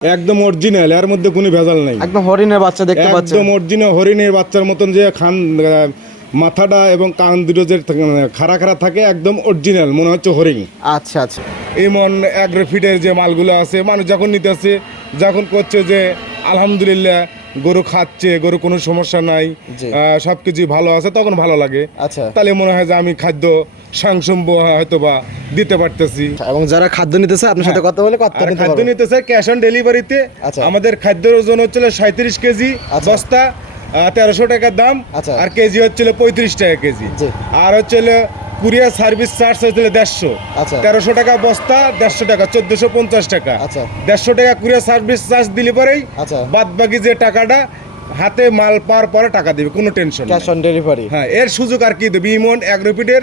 একদম অরিজিনাল, এর মধ্যে কোনো ভেজাল নাই। একদম হরিণের বাচ্চা দেখতে পাচ্ছেন, একদম অরিজিনাল হরিণের বাচ্চার মতন যে খান মাথাটা এবং কান দুটো যে খাড়া খাড়া থাকে, একদম অরিজিনাল মনে হচ্ছে হরিণ। আচ্ছা আচ্ছা। এমন অ্যাগ্রোফিটের যে মালগুলো আছে, মানুষ যখন নিতে আসছে, যখন করছে যে আলহামদুলিল্লাহ গরু খাচ্ছে, গরু কোনো সমস্যা নাই, সবকিছু ভালো আছে, তখন ভালো লাগে। আচ্ছা, তাহলে মনে হয় যে আমি খাদ্য সাংসম্য হয়তো বা দিতে পারতেছি। এবং যারা খাদ্য নিতেছে আপনার সাথে কথা বলে খাদ্য নিতেছে ক্যাশ অন ডেলিভারিতে। আমাদের খাদ্যের ওজন হচ্ছিল 37 কেজি, বস্তা 1300 টাকার দাম, আর কেজি হচ্ছিল 35 টাকা কেজি, আর হচ্ছিল কুরিয়ার সার্ভিস চার্জ হচ্ছিল 150, 1300 টাকা বস্তা, 150 টাকা 1450 টাকা, 150 টাকা কুরিয়ার সার্ভিস চার্জ দিলে পরেই বাদ বাকি যে টাকাটা হাতে মাল পাওয়ার পরে টাকা দিবে, কোনো টেনশন, ক্যাশ অন ডেলিভারি। হ্যাঁ, এর সুযোগ আর কি দেবে ইমন অ্যাগ্রোফিটের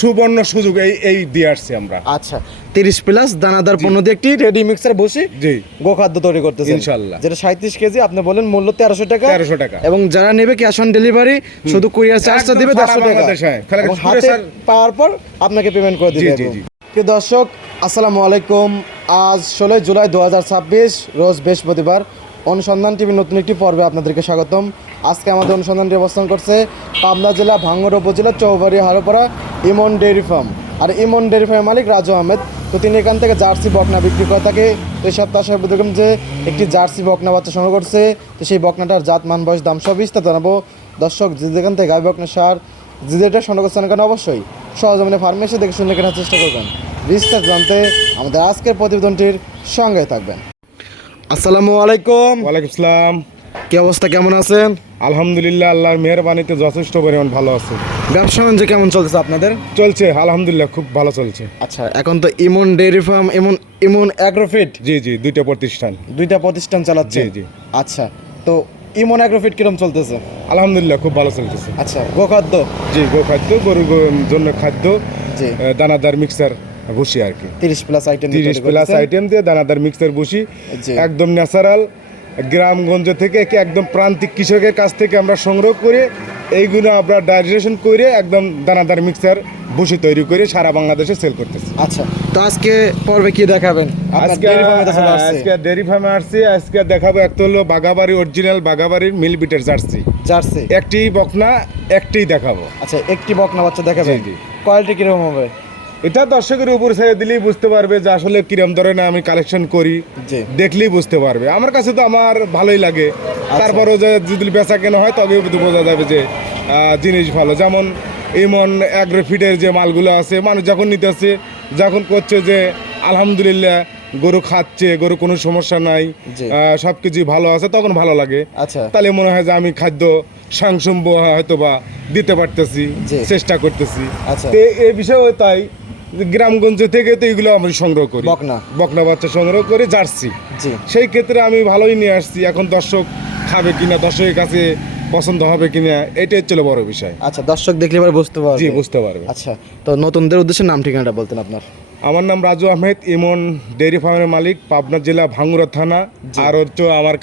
সুবর্ণ সুযোগ এই দিয়ে আসছি আমরা। আচ্ছা, 30+ দানাদার পণ্য দিয়ে একটি রেডি মিক্সার বসে জি গোখাদ্য তৈরি করতেছেন ইনশাআল্লাহ, যেটা 37 কেজি, আপনি বলেন মূল্য 1300 টাকা, 1300 টাকা, এবং যারা নেবে ক্যাশ অন ডেলিভারি শুধু কুরিয়ার চার্জটা দিবে 150 টাকা, এবং হাতে পাওয়ার পর আপনাকে পেমেন্ট করে দিবে। প্রিয় দর্শক, আসসালামু আলাইকুম। আজ 16 জুলাই 2026, রোজ বৃহস্পতিবার। অনুসন্ধান টিভির নতুন একটি পর্বে আপনাদেরকে স্বাগতম। আজকে আমাদের অনুসন্ধানটি অবস্থান করছে পাবনা জেলা ভাঙ্গুড়া উপজেলা চৌবাড়ি হারোপাড়া ইমন ডেইরি ফার্ম। আর ইমন ডেইরি ফার্মের মালিক রাজু আহমেদ। তো তিনি এখান থেকে জার্সি বকনা বিক্রি করে থাকে। তো এই সপ্তাহে আশা দেখুন যে একটি জার্সি বকনা বাচ্চা সংগ্রহ করছে। তো সেই বকনাটার জাত, মান, বয়স, দাম সব বিস্তারিত জানাবো। দর্শক, যেখান থেকে গাই বকনা সার যেটা সংগ্রহ করছেন কেন অবশ্যই সহজমিনে ফার্মে এসে দেখে শুনে কেনার চেষ্টা করবেন। বিস্তারিত জানতে আমাদের আজকের প্রতিবেদনটির সঙ্গে থাকবেন। আসসালামু আলাইকুম। ওয়ালাইকুম আসসালাম। কি অবস্থা, কেমন আছেন? আলহামদুলিল্লাহ, আল্লাহর মেহেরবানিতে যথেষ্ট পরিমাণ ভালো আছে। ব্যবসা বাণিজ্য কেমন চলতেছে আপনাদের? চলছে আলহামদুলিল্লাহ, খুব ভালো চলছে। আচ্ছা, এখন তো ইমন ডেইরি ফার্ম, ইমন অ্যাগ্রোফিট, জি দুইটা প্রতিষ্ঠান চালাচ্ছে। জি। আচ্ছা, তো ইমন অ্যাগ্রোফিট কিরকম চলতেছে? আলহামদুলিল্লাহ, খুব ভালো চলতেছে। আচ্ছা, গোখাদ্য, জি গোখাদ্য, গরুর জন্য খাদ্য, জি দানাদার মিক্সার বসি আর কি, 30+ আইটেম দিয়ে দানাদার মিক্সার বসি, একদম ন্যাচারাল গ্রামগঞ্জ থেকে, একদম প্রান্তিক কৃষকের কাছ থেকে আমরা সংগ্রহ করে এইগুলো আমরা ডাইজেশন করে একদম দানাদার মিক্সার বসি তৈরি করে সারা বাংলাদেশে সেল করতেছি। আচ্ছা, তো আজকে পর্বে কি দেখাবেন? আজকে ডেইরি ফার্মে আসছি। আজকে দেখাবো একটা হলো বাগাবাড়ি অরিজিনাল বাগাবাড়ির মিল বিটের জার্সি একটি বকনা, একটিই দেখাবো। আচ্ছা, একটি বকনা বাচ্চা দেখাবেন। কোয়ালিটি কিরকম হবে? এটা দর্শকের উপর ছেড়ে দিলেই বুঝতে পারবে যে আসলে কিরম ধরনের আমি কালেকশন করি, দেখলেই বুঝতে পারবে। আমার কাছে তো আমার ভালোই লাগে, তারপরও যদি বেচা কেনা হয় তবে বোঝা যাবে যে জিনিস ভালো। যেমন ইমন অ্যাগ্রোফিটের যে মালগুলো আছে, মানুষ যখন নিতে আসছে, যখন করছে যে আলহামদুলিল্লাহ গরু খাচ্ছে, গরু কোনো সমস্যা নাই, সবকিছু ভালো আছে, তখন ভালো লাগে। তাহলে মনে হয় যে আমি খাদ্য সাংসম্য হয়তো বা দিতে পারতেছি, চেষ্টা করতেছি। এই বিষয়েও তাই গ্রামগঞ্জ থেকে তো এগুলো আমি সংগ্রহ করি, বকনা বাচ্চা সংগ্রহ করে জার্সি, সেই ক্ষেত্রে আমি ভালোই নিয়ে আসছি। এখন দর্শক খাবে কিনা, দর্শকের কাছে পছন্দ হবে কিনা, এটাই হচ্ছে বড় বিষয়। আচ্ছা, দর্শক দেখলে এবার বুঝতে পারবে। জি, বুঝতে পারবে। আচ্ছা, তো নতুনদের উদ্দেশ্যে নাম ঠিকানাটা বলতেন আপনার? আমার নাম রাজু আহমেদ, ইমন ডেইরি ফার্মের মালিক, পাবনা জেলা ভাঙ্গুড়া থানা। আর হচ্ছে আমার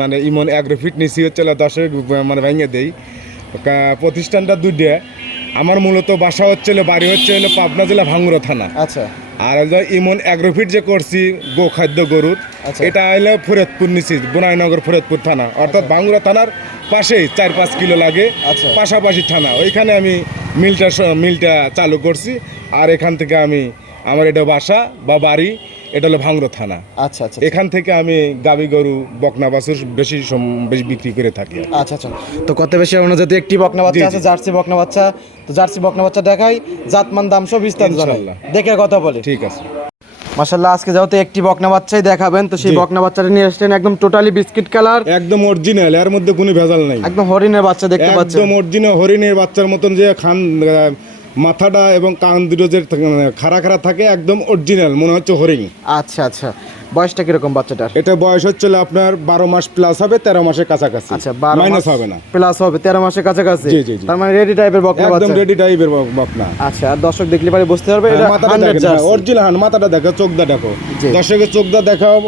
মানে ইমন অ্যাগ্রোফিট নিচি হচ্ছে দর্শক মানে ভেঙে দেই। প্রতিষ্ঠানটা দুইটা। আমার মূলত বাসা হচ্ছে বাড়ি হচ্ছে পাবনা জেলা ভাঙ্গুড়া থানা। আচ্ছা, আর ইমন অ্যাগ্রোফিট যে করছি গোখাদ্য গরুর, এটা হলো ফরিদপুর নিচি, বোনাইনগর ফরিদপুর থানা, অর্থাৎ ভাঙ্গুড়া থানার পাশেই 4-5 কিলো লাগে, পাশাপাশি থানা। ওইখানে আমি মিলটা চালু করছি। আর এখান থেকে আমার এটা বাসা বা বাড়ি, এটা হলো ভাঙ্গুড়া থানা। আচ্ছা, এখান থেকে আমি গাবি গরু, বকনা বাছুর বেশি বিক্রি করে থাকি। আচ্ছা, তো কত বেশি অনুযায়ী একটি বকনা বাচ্চা আছে, জার্সি বকনা বাচ্চা। তো জার্সি বকনা বাচ্চা দেখাই, জাতমান, দাম সব বিস্তারিত দেখে কথা বলে। ঠিক আছে। মাশাআল্লাহ, আজকে যেহেতু একটি বকনা বাচ্চাই দেখাবেন, তো সেই বকনা বাচ্চাটা নিয়ে আসছেন একদম টোটালি বিস্কিট কালার, একদম অরিজিনাল, এর মধ্যে কোনো ভেজাল নাই। একদম হরিণের বাচ্চা দেখতে পাচ্ছেন, একদম অরিজিনাল হরিণের বাচ্চার মতন যে মাথাটা এবং কান দুটো যে খাড়া খাড়া থাকে, একদম অরিজিনাল মনে হচ্ছে হরিণ। আচ্ছা, বয়সটা কিরকম বাচ্চাটার? এটা বয়স হচ্ছে আপনার 12 মাস প্লাস হবে, 13 মাসের কাছাকাছি। আচ্ছা, 12 মাইনাস হবে না, প্লাস হবে, 13 মাসের কাছাকাছি। জি। তার মানে রেডি টাইপের বকনা বাচ্চা, একদম রেডি টাইপের বকনা। আচ্ছা, আর দর্শক দেখলে পারে বুঝতে পারবে এটা মাথাটা দেখো, অরিজিনাল মাথাটা দেখো, চোখটা দেখো, দর্শকের চোখটা দেখাও,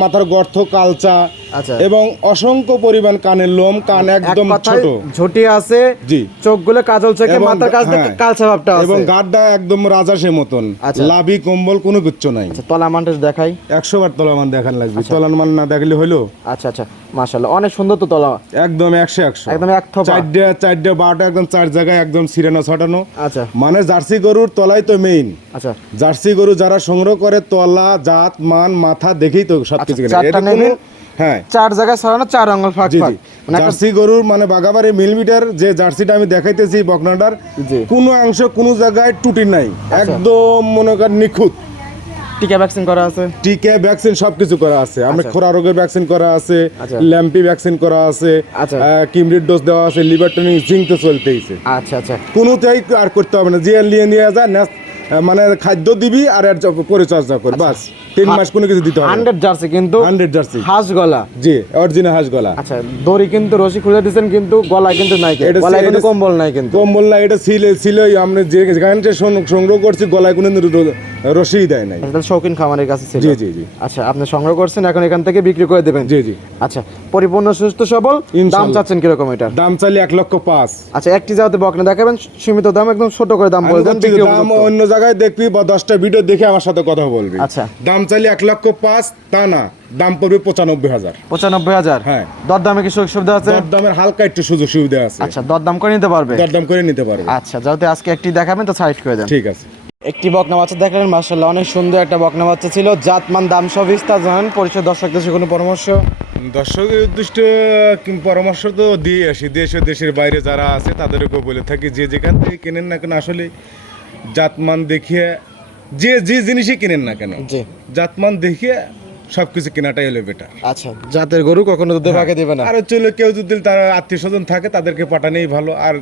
মাথার গর্ত কালচা আচ্ছা। এবং অসংখ্য পরিমাণ কানের লোম, কান একদম ছোট, ঝুটি আছে, জি, চোখগুলো কাজল চোখে, এবং মাথার কাছ থেকে কালচা ভাবটা আছে এবং গাড়টা একদম রাজাসের মতন, আচ্ছা। লাভি কম্বল কোনো কিচ্ছু নাই। আচ্ছা, তলা মানটা দেখাই, 100 বার তলামান দেখান লাগবে, তলামান না দেখলে হলো। আচ্ছা আচ্ছা, মাশাআল্লাহ অনেক সুন্দর তো তলা, একদম 100 একদম এক থোপা, চারটে বারোটা একদম 4 জায়গায় একদম ছিড়ানো ছাটানো। আচ্ছা, মানে জার্সি গরুর তলাই তো মেইন। আচ্ছা, জার্সি গরু যারা সংগ্রহ করে তলা, জাত, মান, মাথা দেখেই তো সবকিছু কিনে। চারটা নেবেন, হ্যাঁ, 4 জায়গায় ছড়ানো, 4 আঙ্গুল ফাঁক ফাঁক। মানে জার্সি গরুর মানে বাগাবাড়ি মিলিমিটার যে জার্সিটা আমি দেখাইতেছি বকনাটার, জি, কোনো অংশ কোনো জায়গায় ত্রুটি নাই, একদম মনে কর নিখুঁত। টিকা ভ্যাকসিন করা আছে, টিকা ভ্যাকসিন সবকিছু করা আছে। আমরা খোরা রোগের ভ্যাকসিন করা আছে, ল্যাম্পি ভ্যাকসিন করা আছে, কিমরিড ডোজ দেওয়া আছে, লিভার টনিং জিঙ্ক তো চলতেইছে। আচ্ছা আচ্ছা, কোনোটাই আর করতে হবে না, যে নিয়ে যা মানে খাদ্য দিবি আর এর পরিচর্যা কর, বাস 3 মাস কোনো কিছু দিতে হবে না। 100 জার্সি কিন্তু 100 জার্সি হাঁস গলা, জি, অরিজিনাল হাঁস গলা। আচ্ছা, দড়ি কিন্তু রশি খুলে দিবেন, কিন্তু গলা কিন্তু নাই, গলায় কিন্তু কম্বল নাই, কিন্তু কম্বল নাই, এটা ছিলই আমরা যে গানটা সংগ্রহ করছি, গলায় কোনো রশিই দেয় নাই। এটা শৌখিন খামারের কাছে ছিল, জি জি জি। আচ্ছা, আপনি সংগ্রহ করছেন, এখন এখান থেকে বিক্রি করে দেবেন? জি জি। আচ্ছা, পরিপূর্ণ সুস্থ সবল, দাম চাচ্ছেন কিরকম এটা? দাম চাইলে 1,05,000। আচ্ছা, একটি জায়গাতে বকনা দেখাবেন, সীমিত দাম, একদম ছোট করে দাম বলবেন, দাম অন্য জায়গায় দেখবি বা 10টা ভিডিও দেখে আমার সাথে কথা বলবি। আচ্ছা, দাম চাইলে 1,05,000, তা না, দাম পড়বে 95,000। 95,000? হ্যাঁ। দরদামে কি সুযোগ সুবিধা আছে? দরদামের হালকা একটু সুযোগ সুবিধা আছে। আচ্ছা, দরদাম করে নিতে পারবে? দরদাম করে নিতে পারবে। আচ্ছা, যেহেতু আজকে একটি দেখাবেন তো সাইড করে দেন। ঠিক আছে। একটি বকনা বাচ্চা দেখলেন, মাশাআল্লাহ অনেক সুন্দর একটা বকনা বাচ্চা ছিল। জাতমান, দাম সব বিস্তার জানান, পরিচয় দর্শকদের কোনো পরামর্শ? দর্শকের উদ্দেশ্যে পরামর্শ তো দিয়ে আসি, দেশ ও দেশের বাইরে যারা আছে তাদেরকেও বলে থাকি, যে যেখান থেকে কেনেন না কেন আসলে জাতমান দেখিয়ে, যে জিনিসই কেনেন না কেন, জাতমান দেখিয়ে সবকিছু কেনাটাই হলো বেটার। আচ্ছা, জাতের গরু কখনো দুধে ভাগে দেবে না। আর চলো কেউ যদি তার আত্মীয় স্বজন থাকে তাদেরকে পাঠানোই ভালো, আর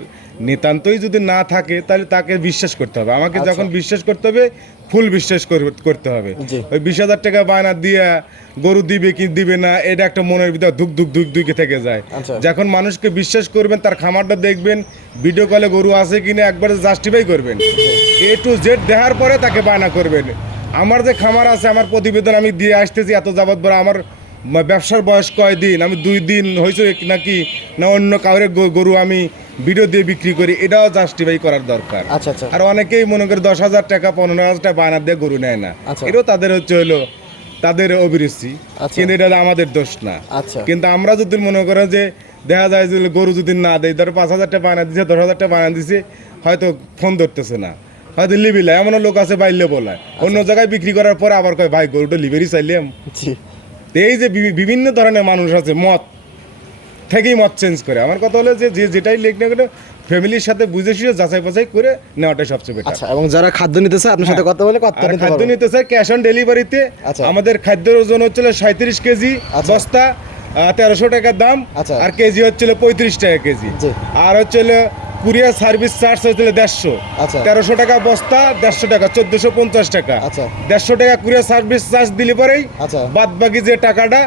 নিতান্তই যদি না থাকে তাহলে তাকে বিশ্বাস করতে হবে। আমাকে যখন বিশ্বাস করতে হবে, ফুল বিশ্বাস করতে হবে। ওই 20,000 টাকা বায়না দিয়ে গরু দিবে কি দিবে না, এটা একটা মনের ভিতরে ধুক ধুক ধুক ধুকে থেকে যায়। যখন মানুষকে বিশ্বাস করবেন, তার খামারটা দেখবেন, ভিডিও কলে গরু আছে কিনা একবারে জাস্টিফাই করবেন, A to Z দেখার পরে তাকে বায়না করবেন। আমার যে খামার আছে, আমার প্রতিবেদন আমি দিয়ে আসতেছি এত যাবত বড়, আমার ব্যবসার বয়স কয়দিন, আমি 2 দিন হয়েছে নাকি না অন্য কাউরে গরু আমি ভিডিও দিয়ে বিক্রি করি, এটাও জাস্টিফাই করার দরকার। আচ্ছা আচ্ছা। আর অনেকেই মনে করে 10,000 টাকা 15,000 টাকা বায়না দিয়ে গরু নেয় না, এটাও তাদের হলো তাদের অভিরুচি, কিন্তু এটা আমাদের দোষ না। কিন্তু আমরা যদি মনে করো যে দেখা যায় যে গরু যদি না দেয়, ধরো 5,000 টাকা বায়না দিছে, 10,000 টাকা বায়না দিছে, হয়তো ফোন ধরতেছে না, হয়তো লিবিলা, এমনও লোক আছে বাইলে বলায়, অন্য জায়গায় বিক্রি করার পরে আবার কয় ভাই গরুটা লিভারই চাইলাম। এই যে বিভিন্ন ধরনের মানুষ আছে, মত থেকেই মত চেঞ্জ করে। আমার কথা হলো যে যেটাই লেখ না করে ফ্যামিলির সাথে বুঝে শুয়ে যাচাই বাছাই করে নেওয়াটাই সবচেয়ে বেটার। আচ্ছা, এবং যারা খাদ্য নিতে চায় আপনার সাথে কথা বলে খাদ্য নিতে চায়, ক্যাশ অন ডেলিভারিতে। আমাদের খাদ্যের ওজন হচ্ছিল 37 কেজি, বস্তা 1300 টাকা দাম, আর কেজি হচ্ছিল 35 টাকা কেজি, আর হচ্ছিল কুরিয়ার সার্ভিস চার্জ হচ্ছিল 150, 1300 টাকা বস্তা, 150 টাকা 1450 টাকা, 150 টাকা কুরিয়ার সার্ভিস চার্জ দিলে পরেই বাদ বাকি যে টাকাটা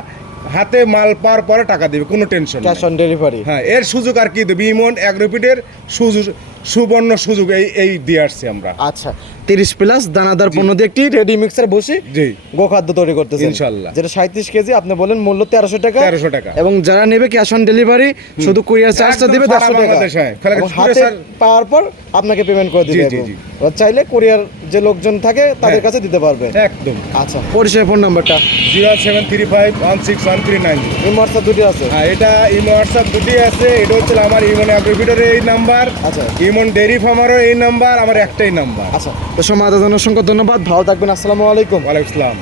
হাতে মাল পাওয়ার পরে টাকা দিবে, কোনো টেনশন, ক্যাশ অন ডেলিভারি। হ্যাঁ, এর সুযোগ আর কি দেবে, ইমন অ্যাগ্রোপিটের সুবর্ণ সুযোগ এই দিয়ে আসছি আমরা। আচ্ছা, 30+ দানাদার পণ্য দিয়ে একটি রেডি মিক্সার বসে গোখাদ্য তৈরি করতেছেন ইনশাআল্লাহ, যেটা 37 কেজি, আপনি বলেন মূল্য 1300 টাকা। এবং যারা নেবে ক্যাশ অন ডেলিভারি, শুধু কুরিয়ার চার্জটা দিবে 150 টাকা, হাতে পাওয়ার পর আপনাকে পেমেন্ট করে দিবে। চাইলে কুরিয়ার যে লোকজন থাকে তাদের কাছে দিতে পারবেন একদম। আচ্ছা, পরিচয় ফোন নাম্বারটা? 073516139। ইমো হোয়াটসঅ্যাপ দুটি আছে? হ্যাঁ, এটা ইমো হোয়াটসঅ্যাপ দুটি আছে। এটা হচ্ছে আমার ইমন অ্যাগ্রোপিটারের এই নাম্বার, ইমন ডেইরি ফার্মারও এই নাম্বার, আমার একটাই নাম্বার। আচ্ছা, তো সময় দেওয়ার জন্য অসংখ্য ধন্যবাদ, ভালো থাকবেন, আসসালামু আলাইকুম। ওয়ালাইকুম আসসালাম।